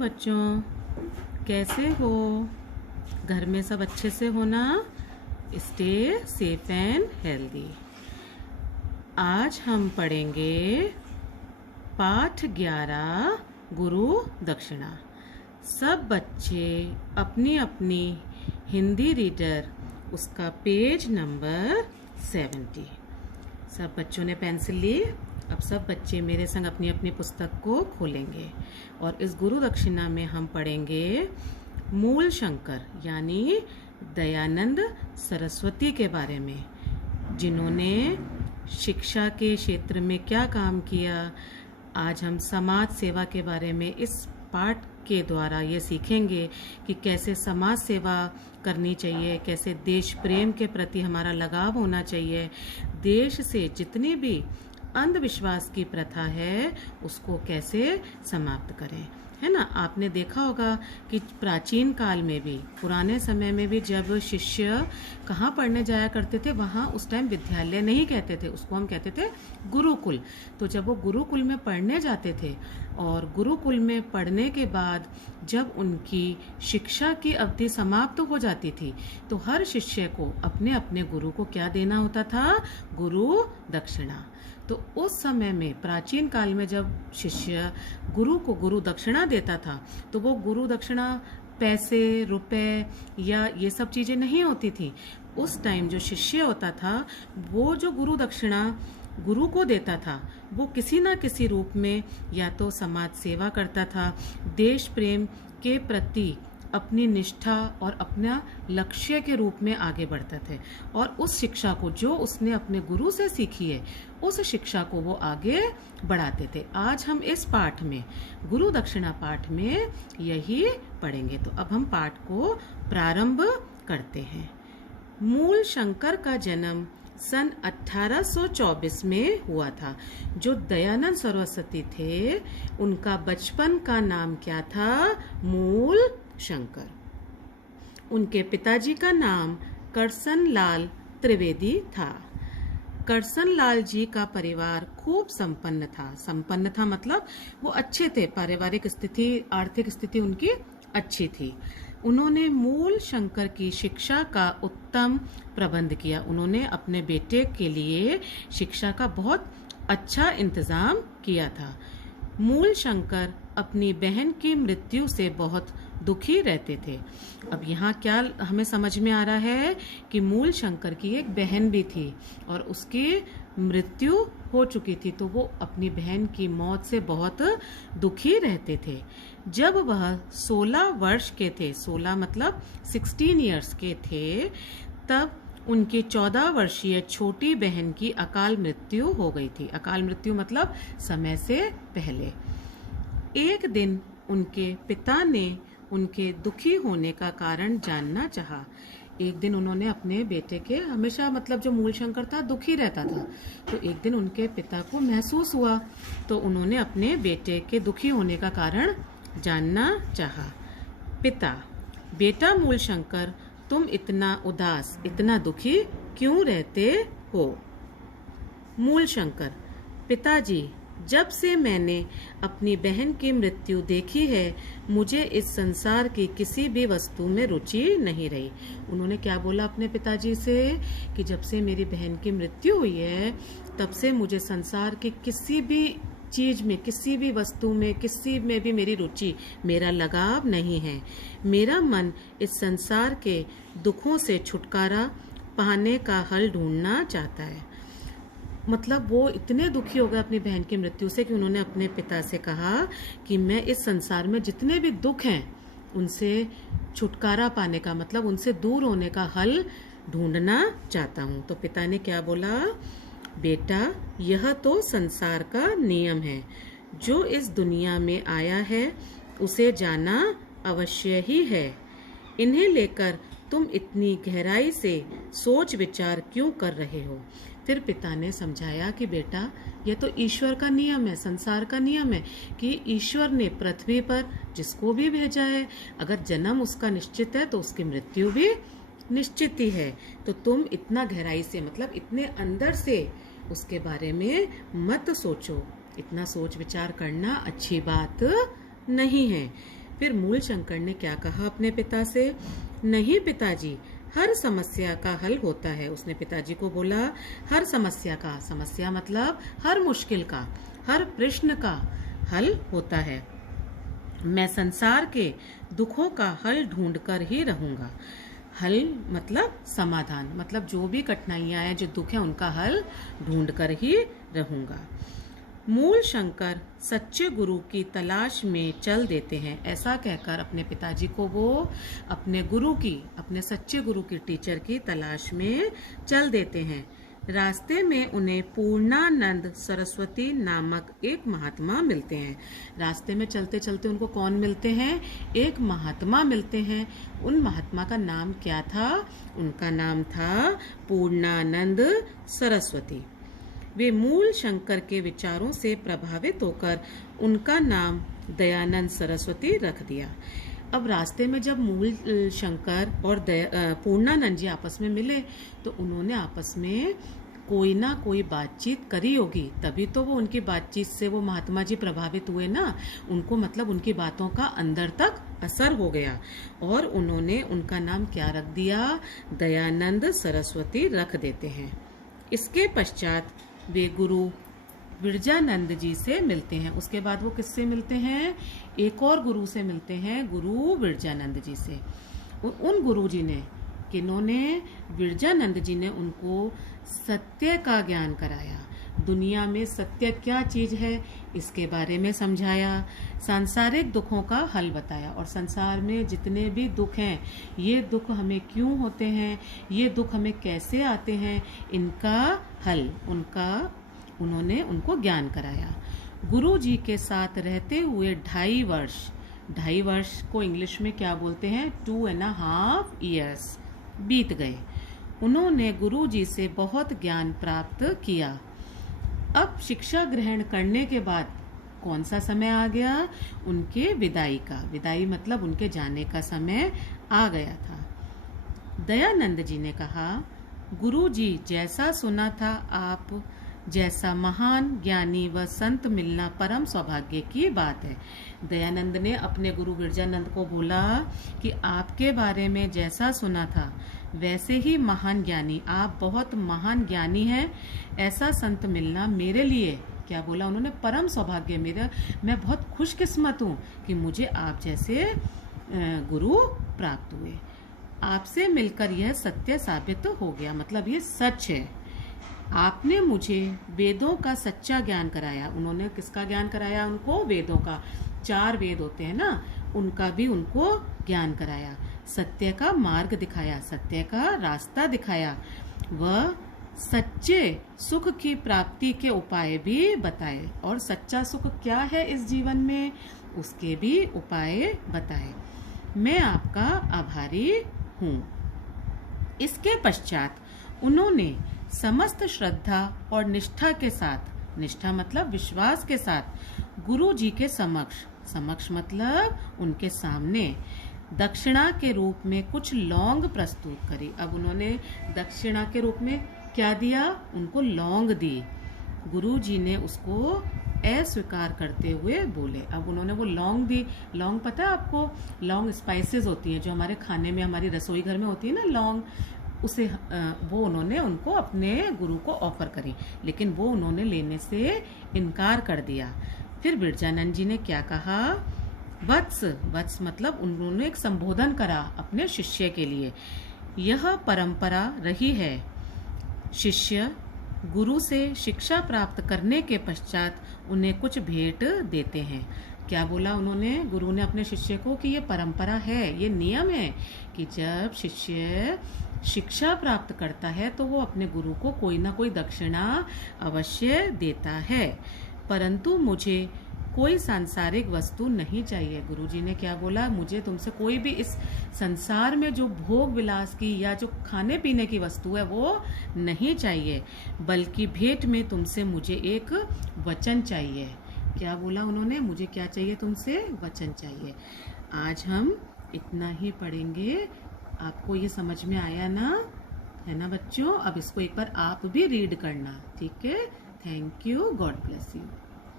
बच्चों, कैसे हो? घर में सब अच्छे से हो ना? Stay safe and healthy. आज हम पढ़ेंगे पाठ 11 गुरु दक्षिणा। सब बच्चे अपनी अपनी हिंदी रीडर उसका पेज नंबर 70। सब बच्चों ने पेंसिल ली। अब सब बच्चे मेरे संग अपनी अपनी पुस्तक को खोलेंगे और इस गुरु दक्षिणा में हम पढ़ेंगे मूल शंकर यानी दयानंद सरस्वती के बारे में, जिन्होंने शिक्षा के क्षेत्र में क्या काम किया। आज हम समाज सेवा के बारे में इस पाठ के द्वारा ये सीखेंगे कि कैसे समाज सेवा करनी चाहिए, कैसे देश प्रेम के प्रति हमारा लगाव होना चाहिए, देश से जितनी भी अंधविश्वास की प्रथा है उसको कैसे समाप्त करें, है ना। आपने देखा होगा कि प्राचीन काल में भी, पुराने समय में भी, जब शिष्य कहाँ पढ़ने जाया करते थे, वहाँ उस टाइम विद्यालय नहीं कहते थे, उसको हम कहते थे गुरुकुल। तो जब वो गुरुकुल में पढ़ने जाते थे और गुरुकुल में पढ़ने के बाद जब उनकी शिक्षा की अवधि समाप्त हो जाती थी तो हर शिष्य को अपने अपने गुरु को क्या देना होता था? गुरु दक्षिणा। तो उस समय में, प्राचीन काल में, जब शिष्य गुरु को गुरु दक्षिणा देता था तो वो गुरु दक्षिणा पैसे, रुपए या ये सब चीजें नहीं होती थी। उस टाइम जो शिष्य होता था वो जो गुरु दक्षिणा गुरु को देता था वो किसी ना किसी रूप में या तो समाज सेवा करता था, देश प्रेम के प्रति अपनी निष्ठा और अपना लक्ष्य के रूप में आगे बढ़ते थे और उस शिक्षा को जो उसने अपने गुरु से सीखी है उस शिक्षा को वो आगे बढ़ाते थे। आज हम इस पाठ में, गुरु दक्षिणा पाठ में, यही पढ़ेंगे। तो अब हम पाठ को प्रारंभ करते हैं। मूल शंकर का जन्म सन 1824 में हुआ था। जो दयानंद सरस्वती थे उनका बचपन का नाम क्या था? मूल शंकर। उनके पिताजी का नाम करसन लाल त्रिवेदी था। करसन लाल जी का परिवार खूब संपन्न था। संपन्न था मतलब वो अच्छे थे, पारिवारिक स्थिति, आर्थिक स्थिति उनकी अच्छी थी। उन्होंने मूल शंकर की शिक्षा का उत्तम प्रबंध किया। उन्होंने अपने बेटे के लिए शिक्षा का बहुत अच्छा इंतजाम किया था। मूल शंकर अपनी बहन की मृत्यु से बहुत दुखी रहते थे। अब यहाँ क्या हमें समझ में आ रहा है कि मूल शंकर की एक बहन भी थी और उसकी मृत्यु हो चुकी थी, तो वो अपनी बहन की मौत से बहुत दुखी रहते थे। जब वह 16 वर्ष के थे, 16 मतलब 16 इयर्स के थे, तब उनकी 14 वर्षीय छोटी बहन की अकाल मृत्यु हो गई थी। अकाल मृत्यु मतलब समय से पहले। एक दिन उनके पिता ने उनके दुखी होने का कारण जानना चाहा। एक दिन उन्होंने अपने बेटे के, हमेशा मतलब जो मूल शंकर था दुखी रहता था, तो एक दिन उनके पिता को महसूस हुआ तो उन्होंने अपने बेटे के दुखी होने का कारण जानना चाहा। पिता: बेटा मूल शंकर, तुम इतना उदास, इतना दुखी क्यों रहते हो? मूल शंकर: पिताजी, जब से मैंने अपनी बहन की मृत्यु देखी है मुझे इस संसार की किसी भी वस्तु में रुचि नहीं रही। उन्होंने क्या बोला अपने पिताजी से कि जब से मेरी बहन की मृत्यु हुई है तब से मुझे संसार की किसी भी चीज में, किसी भी वस्तु में, किसी में भी मेरी रुचि, मेरा लगाव नहीं है। मेरा मन इस संसार के दुखों से छुटकारा पाने का हल ढूंढना चाहता है। मतलब वो इतने दुखी हो गए अपनी बहन की मृत्यु से कि उन्होंने अपने पिता से कहा कि मैं इस संसार में जितने भी दुख हैं उनसे छुटकारा पाने का, मतलब उनसे दूर होने का हल ढूंढना चाहता हूँ। तो पिता ने क्या बोला? बेटा, यह तो संसार का नियम है। जो इस दुनिया में आया है उसे जाना अवश्य ही है। इन्हें लेकर तुम इतनी गहराई से सोच विचार क्यों कर रहे हो? फिर पिता ने समझाया कि बेटा, यह तो ईश्वर का नियम है, संसार का नियम है कि ईश्वर ने पृथ्वी पर जिसको भी भेजा है, अगर जन्म उसका निश्चित है तो उसकी मृत्यु भी निश्चित ही है। तो तुम इतना गहराई से, मतलब इतने अंदर से उसके बारे में मत सोचो। इतना सोच विचार करना अच्छी बात नहीं है। फिर मूलशंकर ने क्या कहा अपने पिता से? नहीं पिताजी, हर समस्या का हल होता है। उसने पिताजी को बोला हर समस्या का, समस्या मतलब हर मुश्किल का, हर प्रश्न का हल होता है। मैं संसार के दुखों का हल ढूंढकर ही रहूंगा। हल मतलब समाधान, मतलब जो भी कठिनाइयां हैं, जो दुख है, उनका हल ढूंढकर ही रहूंगा। मूलशंकर सच्चे गुरु की तलाश में चल देते हैं। ऐसा कहकर अपने पिताजी को वो अपने गुरु की, अपने सच्चे गुरु की, टीचर की तलाश में चल देते हैं। रास्ते में उन्हें पूर्णानंद सरस्वती नामक एक महात्मा मिलते हैं। रास्ते में चलते चलते उनको कौन मिलते हैं? एक महात्मा मिलते हैं। उन महात्मा का नाम क्या था? उनका नाम था पूर्णानंद सरस्वती। वे मूल शंकर के विचारों से प्रभावित होकर उनका नाम दयानंद सरस्वती रख दिया। अब रास्ते में जब मूल शंकर और पूर्णानंद जी आपस में मिले तो उन्होंने आपस में कोई ना कोई बातचीत करी होगी, तभी तो वो उनकी बातचीत से वो महात्मा जी प्रभावित हुए ना। उनको मतलब उनकी बातों का अंदर तक असर हो गया और उन्होंने उनका नाम क्या रख दिया? दयानंद सरस्वती रख देते हैं। इसके पश्चात वे गुरु विरजानंद जी से मिलते हैं। उसके बाद वो किससे मिलते हैं? एक और गुरु से मिलते हैं, गुरु विरजानंद जी से। उन गुरु जी ने, किन्होंने? विरजानंद जी ने उनको सत्य का ज्ञान कराया। दुनिया में सत्य क्या चीज है इसके बारे में समझाया। सांसारिक दुखों का हल बताया और संसार में जितने भी दुख हैं, ये दुख हमें क्यों होते हैं, ये दुख हमें कैसे आते हैं, इनका हल उन्होंने उनको ज्ञान कराया। गुरु जी के साथ रहते हुए 2.5 वर्ष को इंग्लिश में क्या बोलते हैं? 2.5 years बीत गए। उन्होंने गुरु जी से बहुत ज्ञान प्राप्त किया। अब शिक्षा ग्रहण करने के बाद कौन सा समय आ गया? उनके विदाई का। विदाई मतलब उनके जाने का समय आ गया था। दयानंद जी ने कहा, गुरु जी, जैसा सुना था आप जैसा महान ज्ञानी व संत मिलना परम सौभाग्य की बात है। दयानंद ने अपने गुरु विरजानंद को बोला कि आपके बारे में जैसा सुना था वैसे ही महान ज्ञानी, आप बहुत महान ज्ञानी हैं, ऐसा संत मिलना मेरे लिए, क्या बोला उन्होंने? परम सौभाग्य मेरा, मैं बहुत खुशकिस्मत हूँ कि मुझे आप जैसे गुरु प्राप्त हुए। आपसे मिलकर यह सत्य साबित हो गया, मतलब ये सच है। आपने मुझे वेदों का सच्चा ज्ञान कराया। उन्होंने किसका ज्ञान कराया? उनको वेदों का, 4 वेद होते हैं ना, उनका भी उनको ज्ञान कराया। सत्य का मार्ग दिखाया, सत्य का रास्ता दिखाया, वह सच्चे सुख की प्राप्ति के उपाय भी बताए। और सच्चा सुख क्या है इस जीवन में, उसके भी उपाय बताए। मैं आपका आभारी हूँ। इसके पश्चात उन्होंने समस्त श्रद्धा और निष्ठा के साथ, निष्ठा मतलब विश्वास के साथ, गुरु जी के समक्ष मतलब उनके सामने दक्षिणा के रूप में कुछ लौंग प्रस्तुत करी। अब उन्होंने दक्षिणा के रूप में क्या दिया? उनको लौंग दी। गुरु जी ने उसको अस्वीकार करते हुए बोले। अब उन्होंने वो लौंग दी। लौंग पता है आपको? लौंग स्पाइसेस होती हैं जो हमारे खाने में, हमारी रसोई घर में होती है ना लौंग, उसे वो उन्होंने उनको अपने गुरु को ऑफर करी, लेकिन वो उन्होंने लेने से इनकार कर दिया। फिर विरजानंद जी ने क्या कहा? वत्स मतलब उन्होंने एक संबोधन करा अपने शिष्य के लिए। यह परंपरा रही है, शिष्य गुरु से शिक्षा प्राप्त करने के पश्चात उन्हें कुछ भेंट देते हैं। क्या बोला उन्होंने? गुरु ने अपने शिष्य को कि ये परंपरा है, ये नियम है कि जब शिष्य शिक्षा प्राप्त करता है तो वो अपने गुरु को कोई ना कोई दक्षिणा अवश्य देता है, परंतु मुझे कोई सांसारिक वस्तु नहीं चाहिए। गुरुजी ने क्या बोला? मुझे तुमसे कोई भी इस संसार में जो भोग विलास की या जो खाने पीने की वस्तु है वो नहीं चाहिए, बल्कि भेंट में तुमसे मुझे एक वचन चाहिए। क्या बोला उन्होंने? मुझे क्या चाहिए तुमसे? वचन चाहिए। आज हम इतना ही पढ़ेंगे। आपको ये समझ में आया ना? है ना बच्चों? अब इसको एक बार आप भी रीड करना, ठीक है? Thank you. God bless you.